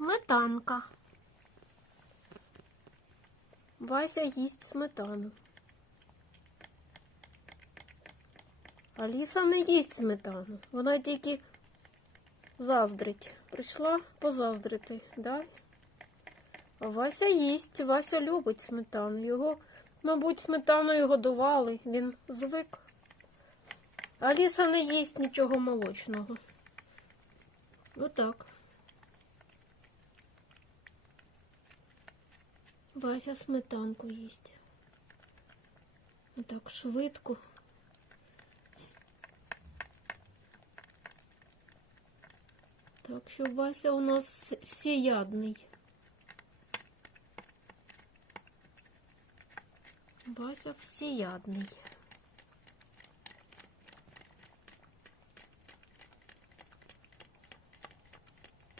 Сметанка. Вася їсть сметану. Аліса не їсть сметану. Вона тільки заздрить. Прийшла позаздрити, да? А Вася їсть, Вася любить сметану. Його, мабуть, сметаною годували, він звик. Аліса не їсть нічого молочного. Отак. Вася сметанку їсть. Отак швидко. Так що Вася у нас всіядний. Вася всеядний.